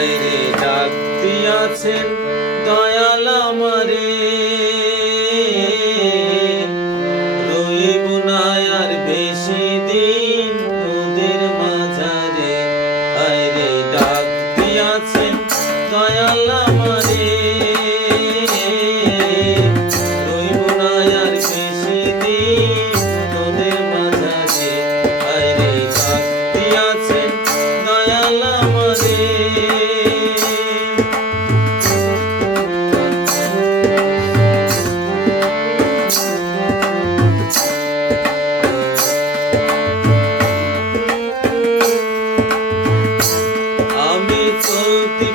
হায়রে ডাক দিয়াছেন দয়াল আমারে, রইব না আর বেশি দিন তোদের মাঝারে। হায়রে ডাক দিয়াছেন দয়াল আমারে, রইব না আর বেশি দিন তোদের মাঝারে। হায়রে ডাক দিয়াছেন দয়াল আমারে। আমি চলতি